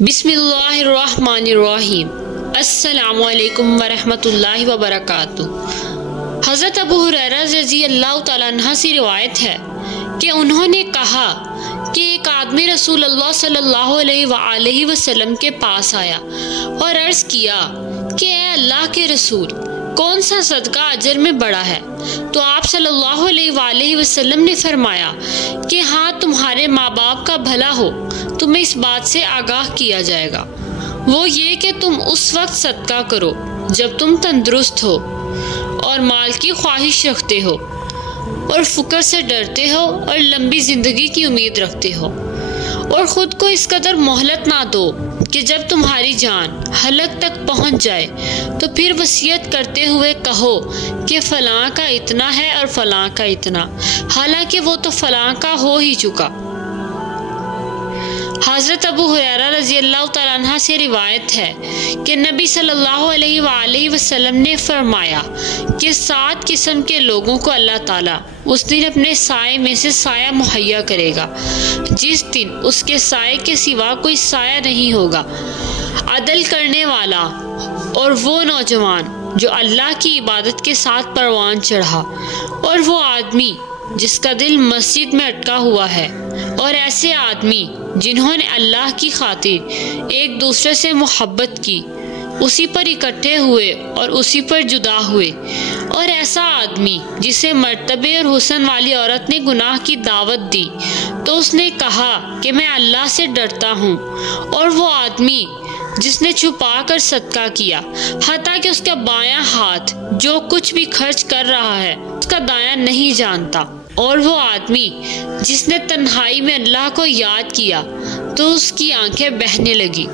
बिस्मिल्लाहिर्रहमानिर्रहीम। अस्सलामु अलैकुम वरहमतुल्लाहि वबरकातुहू। हज़रत अबू हुरैरा रज़ियल्लाहु तआला अन्हु से रिवायत है कि उन्होंने कहा कि एक आदमी रसूलुल्लाह सल्लल्लाहु अलैहि वसल्लम के पास आया और अर्ज़ किया कि ए अल्लाह के रसूल, कौन सा सदका अजर में बड़ा है? तो आप सल्लल्लाहु अलैहि वसल्लम ने फरमाया कि हाँ, तुम्हारे माँ बाप का भला हो, तुम्हें इस बात से आगाह किया जाएगा। वो ये कि तुम उस वक्त सदका करो जब तुम तंदुरुस्त हो और माल की ख्वाहिश रखते हो और फुकर से डरते हो और लंबी ज़िंदगी की उम्मीद रखते हो, और ख़ुद को इस कदर मोहलत ना दो कि जब तुम्हारी जान हलक तक पहुंच जाए तो फिर वसीयत करते हुए कहो कि फ़लाँ का इतना है और फ़लाँ का इतना, हालांकि वो तो फ़लाँ का हो ही चुका। हज़रत अबू हुरैरा रज़ियल्लाहु तआला अन्हु से रिवायत है कि नबी सल्लल्लाहु अलैहि वसल्लम ने फरमाया कि 7 किस्म के लोगों को अल्लाह ताला उस दिन अपने साए में से साया मुहैया करेगा, जिस दिन उसके साए के सिवा कोई साया नहीं होगा। अदल करने वाला और वो नौजवान जो अल्लाह की इबादत के साथ परवान चढ़ा, और वो आदमी जिसका दिल मस्जिद में अटका हुआ है, और ऐसे आदमी जिन्होंने अल्लाह की खातिर एक दूसरे से मोहब्बत की, उसी पर इकट्ठे हुए और उसी पर जुदा हुए, और ऐसा आदमी जिसे मर्तबे और हुस्न वाली औरत ने गुनाह की दावत दी तो उसने कहा कि मैं अल्लाह से डरता हूँ, और वो आदमी जिसने छुपा कर सदका किया हत्ता कि उसका बायां हाथ जो कुछ भी खर्च कर रहा है उसका दायां नहीं जानता, और वो आदमी जिसने तन्हाई में अल्लाह को याद किया तो उसकी आंखें बहने लगी।